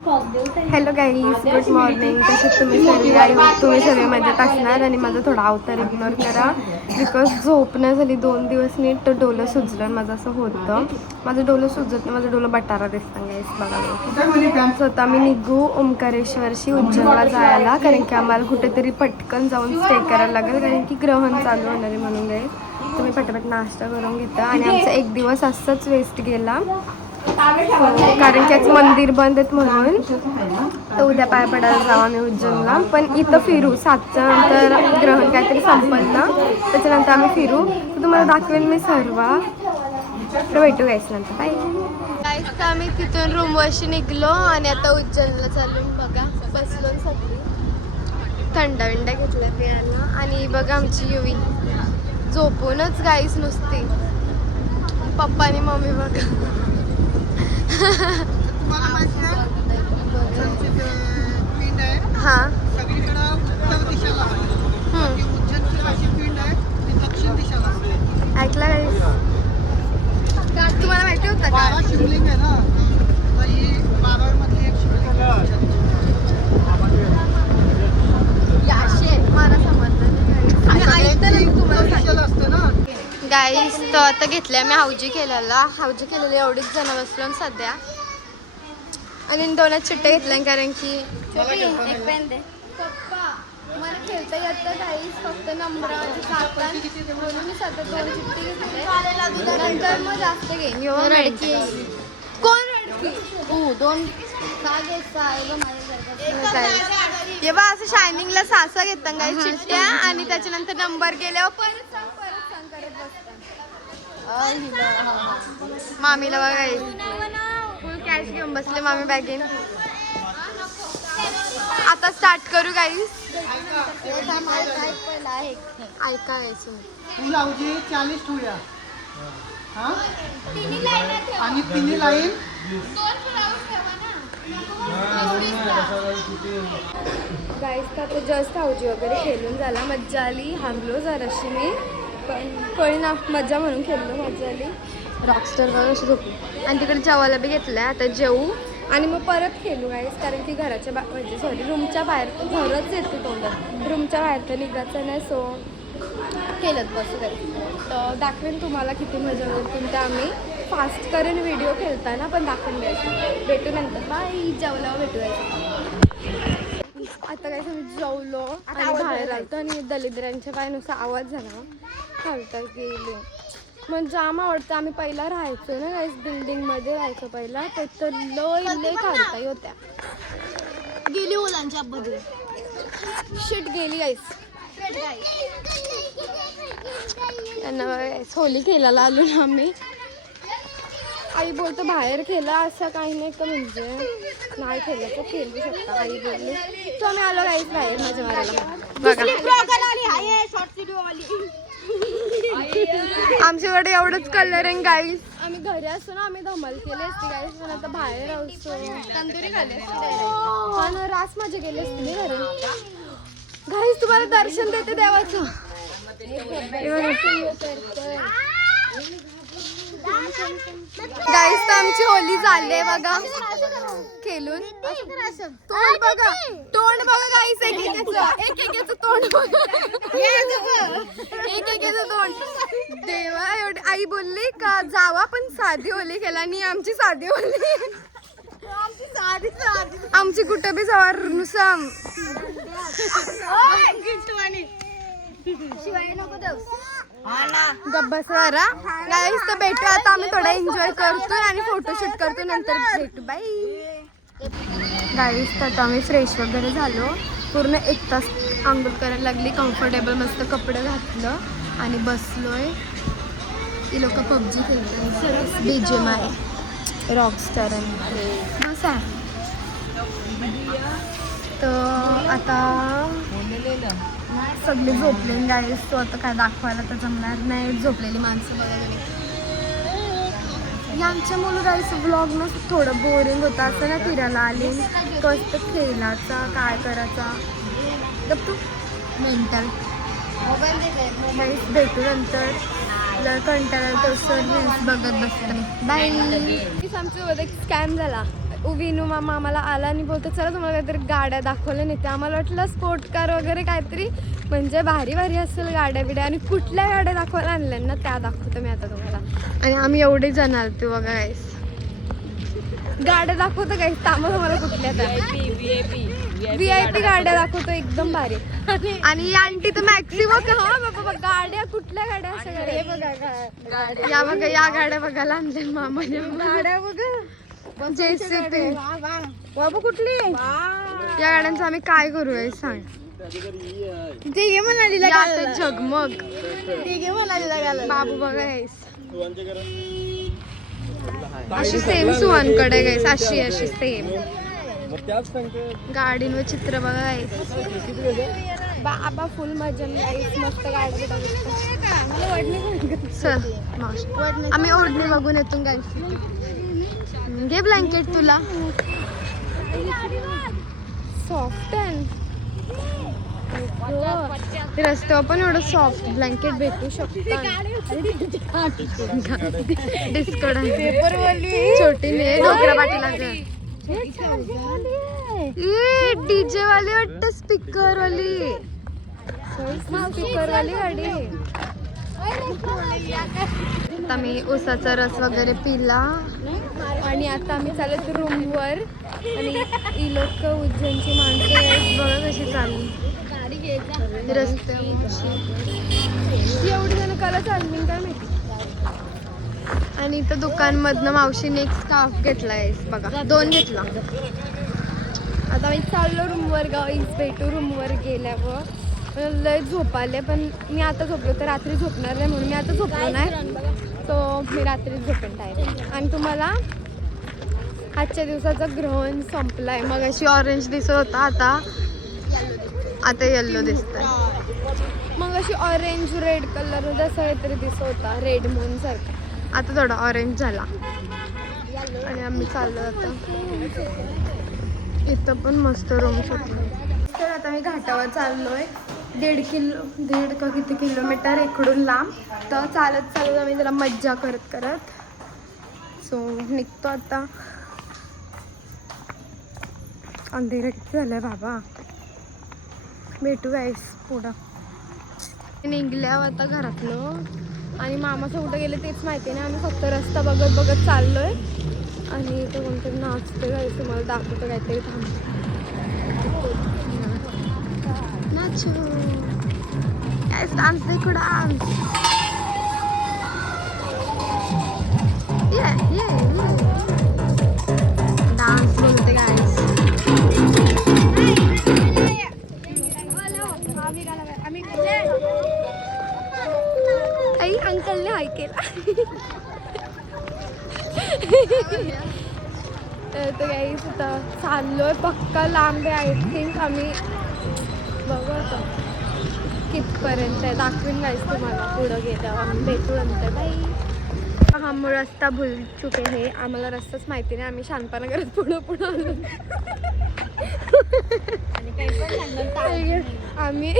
Hello guys, good morning. तसेच तुम्ही सगळे मजेत असणार आणि माझा थोडा अवतार इग्नोर करा बिकॉज झोप नाही झाली 2 दिवस नीट. तर डोलं सुजलं माझं, असं होतं. माझं डोलं सुजत नाही, माझं डोलं बटारा दिसतं गाईज. बघा स्वतः आम्ही निघू ओंकारेश्वरशी उज्जैनला जायला, कारण की आम्हाला कुठेतरी पटकन जाऊन स्टे करायला लागेल, कारण की ग्रहण चालू होणार आहे म्हणून गाईज. तुम्ही पटापट नाश्ता करून घेता आणि आमचा एक दिवस असंच वेस्ट गेला कारण की आज मंदिर बंद आहेत म्हणून. तर उद्या पाय पडायला जाऊ आम्ही उज्जैनला, पण इथं फिरू 7च्या नंतर ग्रहण काहीतरी संपलं ना, त्याच्यानंतर आम्ही फिरू. तर तुम्हाला दाखवेन मी सर्व. तर भेटू गायस नंतर. Bye guys. तर आम्ही तिथून रूमवरशी निघलो आणि आता उज्जैनला चालू. बघा बसलो सगळी, थंड विंड घेतल्या प्यायला. आणि बघा आमची युवी झोपूनच गाईस नुसती. पप्पा आणि मम्मी बघा. हा ऐकला गाईस? तुम्हाला माहिती होतं का? शिवलिंग आहे ना, गाईस. तर आता घेतल्या मी हावजी केलेला एवढीच जण बसलो सध्या. आणि 2 चिट्टे घेतल्या कारण की एक पेन दे पप्पा, मला खेळता येतं गाईस, फक्त नंबराची सापण म्हणून मी सध्या 2 चिट्टे घेतले. नंतर मग जास्त घेईन. रडकी कोण रडकी? 2 हे बा असं शायनिंगला 6 घेतात गाईस चिट्ट्या, आणि त्याच्यानंतर नंबर गेल्यावर परत सांग करत बसतात. मामीला बघा फुल कॅश घेऊन बसले मामी बॅगेन. आता स्टार्ट करू गाईस. ऐका गायचं आणि तिन्ही लाईन गाईस. तर आता जस्ट हाऊजी वगैरे खेळून झाला, मज्जा आली. हारलो जराशी मी, पण कळी ना मज्जा म्हणून खेळलो, मज्जा आली. रॉकस्टार वगैरे अशी झोपली. आणि तिकडे जेवायला बी घेतलं आहे. आता जेवू आणि मग परत खेळू गाईस, कारण की घराच्या म्हणजे सॉरी रूमच्या बाहेर घरच येते तोंडात, रूमच्या बाहेर तर निघायचं नाही. सो खेळत बसू गाईस. तर दाखवेन तुम्हाला किती मजा येईल. तर आम्ही फास्ट करेन व्हिडिओ खेळताना, पण दाखवून द्यायचं. भेटू नंतर. बाय. जेवल्यावर भेटूयायचं. आता काय समज जेवलो आणि बाहेर आलतो आणि दलिद्रांच्या काय नुसता आवाज झाला, चालतात गेले. मग जाम आवडतं. आम्ही पहिला राहायचो ना गाईस, बिल्डिंगमध्ये राहायचो पहिला, ते तर लय खारताई होत्या. गेली ओलांच्या मध्ये शिट गेली गाईस. त्यांना होली खेळायला आलो ना आम्ही. आई बोलतो बाहेर खेळा, असं काही नाही का, म्हणजे नाही खेळलं तर खेळू शकता आई बोलली. तो आम्ही आलो गाईस बाहेर मजा मारायला. आमच्याकडे एवढंच कलरिंग गाईस. आम्ही घरी असतो ना, आम्ही धमाल केली असते गाईस, पण आता बाहेर असतो तंदुरी खाली असते. पण रास मजा केली असते घरी गाईस. तुम्हाला दर्शन देते देवाचं. गाईस तर आमची होली झाली बघा खेळून. तोंड बघा गाईस, एकेकाचं तोंड बघा, एकेकाचं तोंड. देवा एवढी आई बोलली का जावा पण साधी होली खेळा, आणि आमची साधी होली. आमची कुठं बी जावा नुसा गब्बसरा गाईस. तर भेटू आता, आम्ही थोडा एन्जॉय करतो आणि फोटोशूट करतो, नंतर भेटू. बाय गाईस. तर आता आम्ही फ्रेश वगैरे झालो, पूर्ण 1 तास आंघोळ करायला लागली, कम्फर्टेबल मस्त कपडे घातलं आणि बसलोय. ती लोक पबजी खेळतात, सरस BGMI रॉकस्टार आणि बस आहे. तर आता सगळे झोपले गाईस. तो आता काय दाखवायला तर जमणार नाही, झोपलेली माणसं बघायला. आमच्या मुलं गाईस व्लॉग न थोडं बोरिंग होतं, असं ना फिरायला आले कस्त खेळायचा काय करायचा गप तू मेंटल. गाईस भेटू नंतर. जर कंटाळा तर रील्स बघत बसते. बाय. आमच्यासोबत एक स्कॅम झाला. विनू मामा आम्हाला आला आणि बोलतो चला तुम्हाला काहीतरी गाड्या दाखवल्या नाही ते आम्हाला वाटलं स्पोर्ट कार वगैरे काहीतरी म्हणजे भारी भारी असेल गाड्या बिड्या आणि कुठल्या गाड्या दाखवायला आणल्या ना त्या दाखवतो मी आता तुम्हाला. आणि आम्ही एवढे जण आलतो बघा गाईस. गाड्या दाखवतो गाईस आम्हाला तुम्हाला कुठल्या VIP गाड्या दाखवतो एकदम भारी. आणि आंटी तर मॅक्सिमम हा बाबा गाड्या कुठल्या गाड्या अशा गाड्या बघा या बघा या गाड्या बघायला आणल्या मामाने गाड्या बघा JCB बाबा कुठली या गाड्यांचं आम्ही काय करू आहे सांग. ते घे म्हणाली झगमग ते घे म्हणाली बाबू बघा गाईस अशी सेम सुहानकडे गाईस अशी सेम गाडींवर चित्र बघा गाईस. बाबा फुल मजा गाईस मस्त गाडी चल आम्ही ओढणी बघून येतो गाईस. घे ब्लँकेट तुला सॉफ्ट रस्त्यावर पण एवढं सॉफ्ट ब्लँकेट भेटू शकतं. डिस्को छोटी डोकरा पाटीला डीजे वाली वाटत स्पीकर वाली गाडी. आता मी उसाचा रस वगैरे पिला आणि आता आम्ही चालत रूमवर. आणि ही लोक उज्जैनची माणसं बघा कशी चालली रस्त्यावरची एवढी जण कला चालली काय माहिती. आणि इथं दुकानमधनं मावशीने एक स्कार्फ घेतलाय बघा 2 घेतला. आता मी चाललो रूमवर गाईस भेटू रूमवर गेल्यावर लय झोप आले पण मी आता झोपलो तर रात्री झोपणार नाही म्हणून मी आता झोपलो नाही तो मी रात्री झोपेन डायरेक्ट. आणि तुम्हाला आजच्या दिवसाचा ग्रहण संपलाय. मग अशी ऑरेंज दिसत होता आता येल्लो दिसतंय. मग अशी ऑरेंज रेड कलर जसं काहीतरी दिसत होता रेड मून सारखा आता थोडा ऑरेंज झाला. आणि आम्ही चाललो आता इथं पण मस्त रूम्स होते. तर आता मी घाटावर चाललोय 1.5 का किती किलोमीटर इकडून लांब. तर चालत आम्ही जरा मज्जा करत सो निघतो आता. अंधेर किती झालंय बाबा. भेटू गाईस पुढं. निघल्यावर आता घरातलं आणि मामाचं कुठं गेले तेच माहिती नाही. आम्ही फक्त रस्ता बघत चाललोय आणि इथं कोणतरी नाचते गाईस तुम्हाला दाखवतं काहीतरी नाचू गाईस डान्स देखो डान्स डान्स बोलते गाईस. आई अंकलने हाय केला तर गाईस आता चाललोय पक्का लांब आहे. आय थिंक आम्ही बघू आता कितपर्यंत दाखवीन गाईस तुम्हाला पुढं गेल्यावर. आम्ही भेटू नंतर बाई. हम रस्ता भूल चुके हे आम्हाला रस्ताच माहिती नाही. आम्ही शानपणा करत पुढं आलो. आम्ही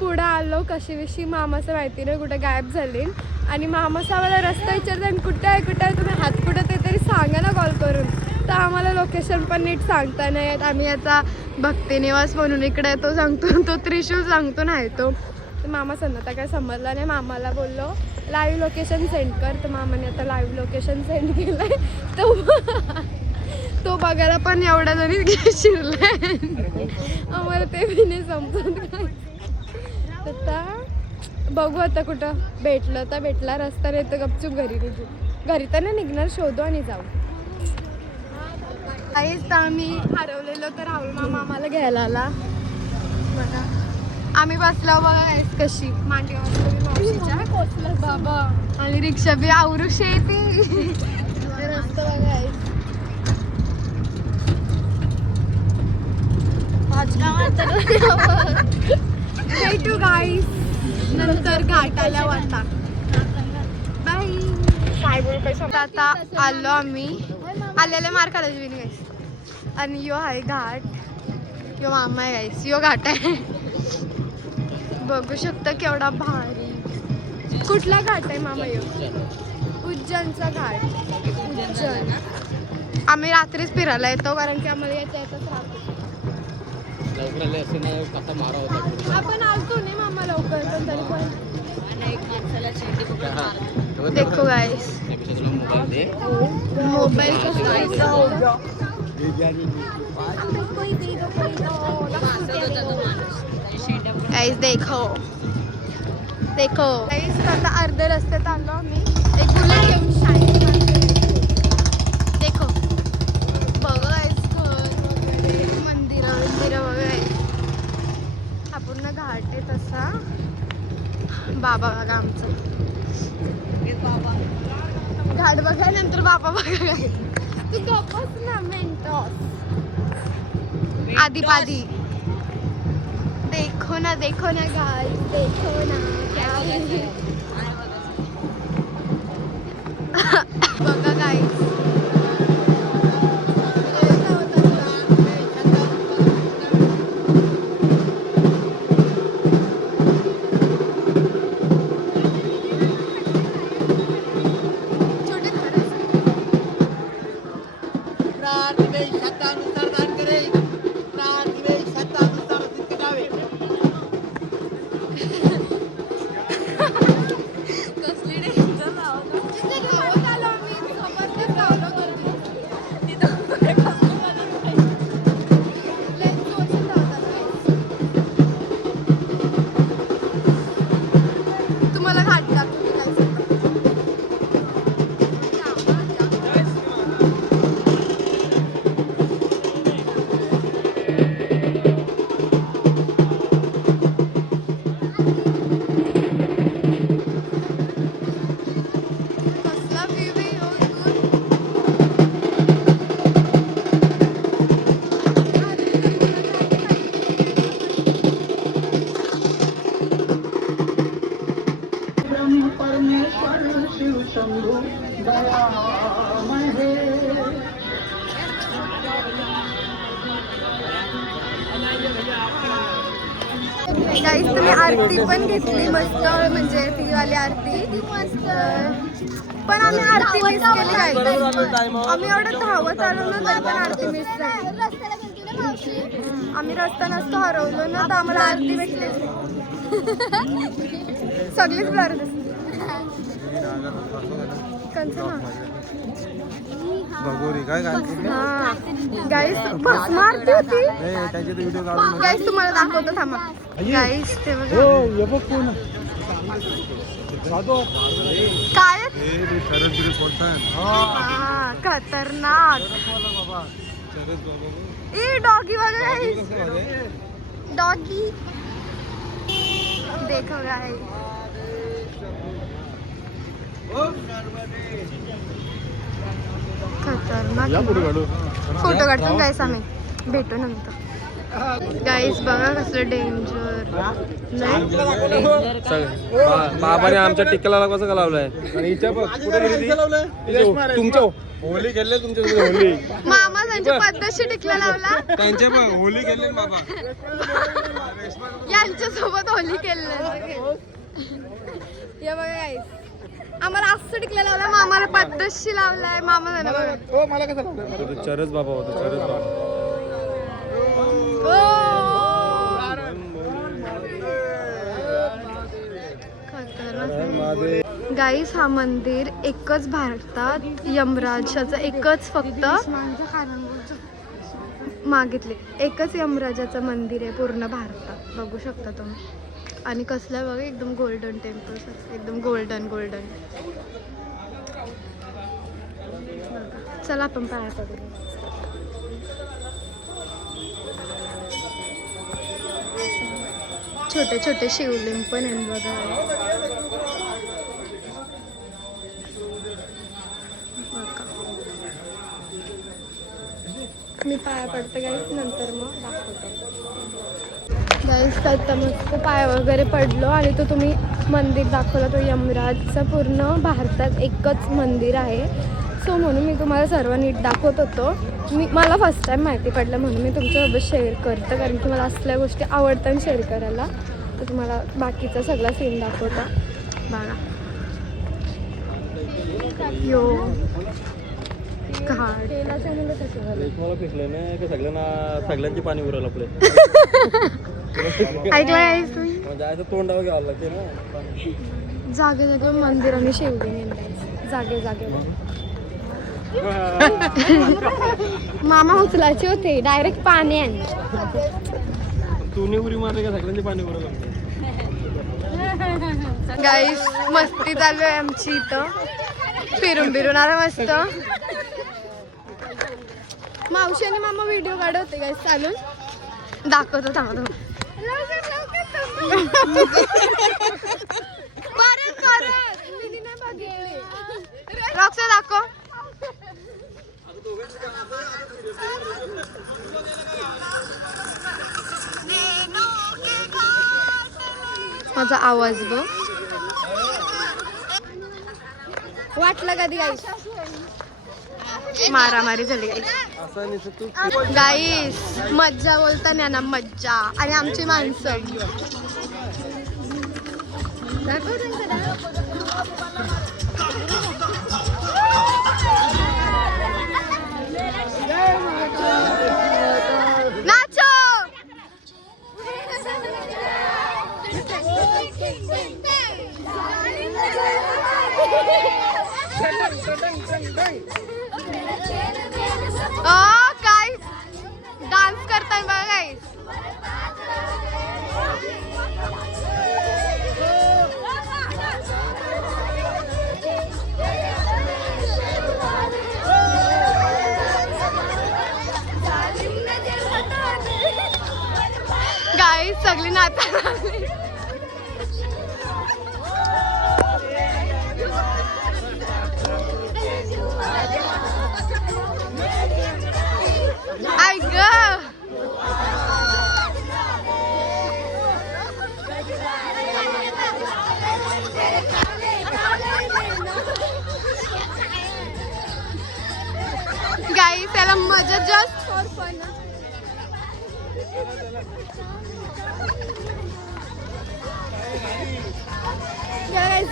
पुढं आलो कशी मामाचं माहिती नाही कुठं गायब झाली. आणि मामाचा आम्हाला रस्ता विचारतो आणि कुठं आहे तुम्ही हात कुठं ते तरी सांगा ना कॉल करून. तर आम्हाला लोकेशन पण नीट सांगता नाही येत. आम्ही याचा भक्तिनिवास म्हणून इकडे तो सांगतो तो त्रिशूल सांगतो नाही तो. तर मामा संध्याता काय समजला नाही. मामाला बोललो लाईव्ह लोकेशन सेंड कर. तर मामाने आता लाईव्ह लोकेशन सेंड केलंय. तो बघायला पण एवढ्या जणी शिरलाय. आम्हाला ते बी नाही समजून काय. आता बघू आता कुठं भेटलं तर भेटला. रस्ता नाही तर गपचूप घरी तर नाही निघणार. शोधू आणि जाऊ. काहीच तर आम्ही हरवलेलो तर राहुल मामा आम्हाला घ्यायला आला बघा. आम्ही बसलो बघा गाईस कशी मांडीवर बाबा आणि रिक्षा बी आवरुष येते. रस्ता बघा गाईस भेटू गाईस नंतर घाटाला वाटा बाय. काय बोलू आता आलो आम्ही आलेले मार्क आला विन गाईस. आणि यो आहे घाट यो मामा आहे गाईस. यो घाट आहे बघू शकता केवढा भारी. कुठला घाट आहे मामा यो? उज्जैनचा घाट. उज्जैन आम्ही रात्रीच फिरायला येतो कारण की आम्हाला याच्या येतच राहतो. आपण आलतो नाही मामा लवकर पण तरी पण देखो गाइस मोबाइल गाइस देखो देखो गाइस आता अर्धे रस्त्यात आलो आम्ही. एक बुलेट घेऊन शाळेत देखो बघा घर वगैरे मंदिरं वगैरे हा पूर्ण घाट आहे तसा. बाबा बघा आमचा घाट बघायनंतर बाबा बघा काय तू गप्पच ना मेंटॉस आधी पादी देखो ना गाइस देखो ना क्या बघा गाइस तुम्हाला घाट दाखवते काय कसला व्ह्यू आहे हो दूर. गाईस तुम्ही आरती पण घेतली मस्त म्हणजे ती वाली आरती मस्त. पण आम्ही आरती मिस केली गाईस. आम्ही एवढं धावत आलो ना तरी पण आरती मिस झाली. आम्ही रस्ता नसतो हरवलो ना तर आम्हाला आरती भेटली सगळीच ब्लर दिसली. गाईस बस मारती होती गाईस. तुम्हाला दाखवतो थांबा गाईस ते बघा काय खतरनाक ए डॉगी बघा गाईस डॉगी देखो गाईस खतरनाक फोटो काढतो गाईस. आम्ही भेटू नंतर गाईस बघा कसलं डेंजर. बाबाने आमच्या टिक्क्याला कसं लावलंय तुमच्या होली खेळले तुमच्या होली मामा त्यांच्या पद्धतशी टिकला लावला त्यांच्या होली खेळले बाबा यांच्या सोबत होली केलं. हे बघा गाईस आम्हाला असं टिकला लावला मामाला पद्धतशी लावलाय. मामा झाला बघा मला कसं लावलं चरस बाबा होता चरस बाबा. गाईस हा मंदिर एकच भारतात यमराजाचं एकच फक्त मागितले एकच यमराजाचं मंदिर आहे पूर्ण भारतात. बघू शकता तुम्ही. आणि कसलं बघा एकदम गोल्डन टेम्पल एकदम गोल्डन गोल्डन. चला आपण पाया पडू. छोटे छोटे शिवलिंग पण आहेत बघा. मी पाया पडते गाईस नंतर मग दाखवतो. गाईस आता मस्त पाय वगैरे पडलो आणि तो तुम्ही मंदिर दाखवला तो यमराजचं पूर्ण भारतात एकच मंदिर आहे. सो म्हणून मी तुम्हाला सर्व नीट दाखवत होतो. मला फर्स्ट टाईम माहिती पडलं म्हणून मी तुमच्यासोबत शेअर करते कारण की मला असल्या गोष्टी आवडतात शेअर करायला. तर तुम्हाला बाकीचा सगळा सीन दाखवता बघा. यो घाट. तेलाच्या मुलं कसं झालं मला पिकलं ना का सगळ्यांची पाणी उरायला आपले ऐकलं guys तुम्ही? म्हणजे असं तोंडावर घ्यावं लागते ना जागे जागे मंदिर आणि शिवलिंग आहे guys. जागे जागे मामा उचलायचे होते डायरेक्ट पाणी आहे. तू उरी मारते का सगळ्यांची पाणी उरायला लागते गाईस मस्ती चालू आहे आमची इथं. फिरून फिरून आला मस्त. मावशी आणि मामा व्हिडिओ काढवते गाईस चालून. दाखवतो थांबा तुम्ही. रॉक्स दाखव. माझा आवाज बघ. वाटलं कधी गाईस मारामारी झाली गाईस. असं नाही तू गाईस मज्जा बोलताना ना मज्जा. आणि आमची माणसं नाचो. काय डान्स करताय बघा गाईस. गाईस सगळी नाचायला लागली. ऐक ग. गाईस त्याला मजा जस्ट फॉर फन.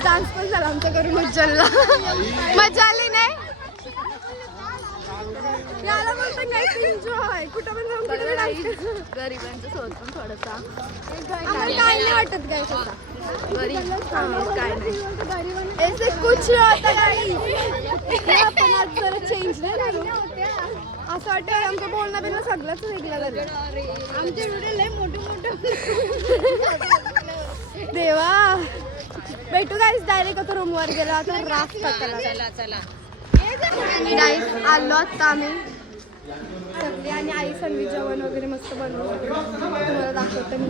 डान्स पण झाला आमच्याकडून. उज्ज्वलला मजा आली नाही. याला बोलतो गाईस एन्जॉय. कुठं पण जाऊन कुठे डान्स. गरिबांचं सोड पण थोडंसा आम्हाला काय नाही वाटत गाईस आता. काय नाही. ऐसे कुछ होता गाईस. आपण आज जरा चेंज नाही करू. असं वाटतं आमचं बोलणं बिलणं सगळंच वेगळं झालं. आमचे व्हिडिओ लय मोठे मोठे. देवा भेटू गाईस. डायरेक्ट आता रूमवर गेला तर रात चला. गाईस आलो आता आम्ही. सगळे आणि आई सन्वी जेवण वगैरे मस्त बनवलं. तुम्हाला दाखवते मी.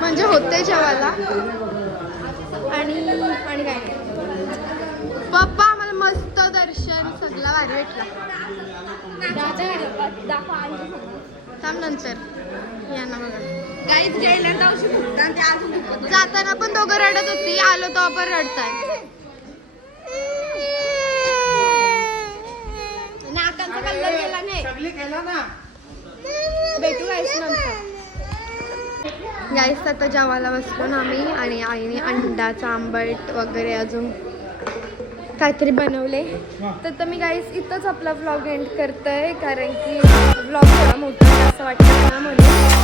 म्हणजे होते जेवायला. आणि काय नाही. पप्पा आम्हाला मस्त दर्शन सगळा भारी भेटला. थांब नंतर या ना बघा. जाताना पण दोघं रडत होती. आलो तो पण रडताय. नाकांचा कलर गेला नाही. भेटू गाईस नंतर. गाईस आता जेवायला बसलो ना आम्ही. आणि आईने अंडाचा आंबट वगैरे अजून काहीतरी बनवले. तर मी गाईस इथंच आपला व्लॉग एंड करतोय. कारण की व्लॉग थोडा मोठा असं वाटतं ना म्हणून.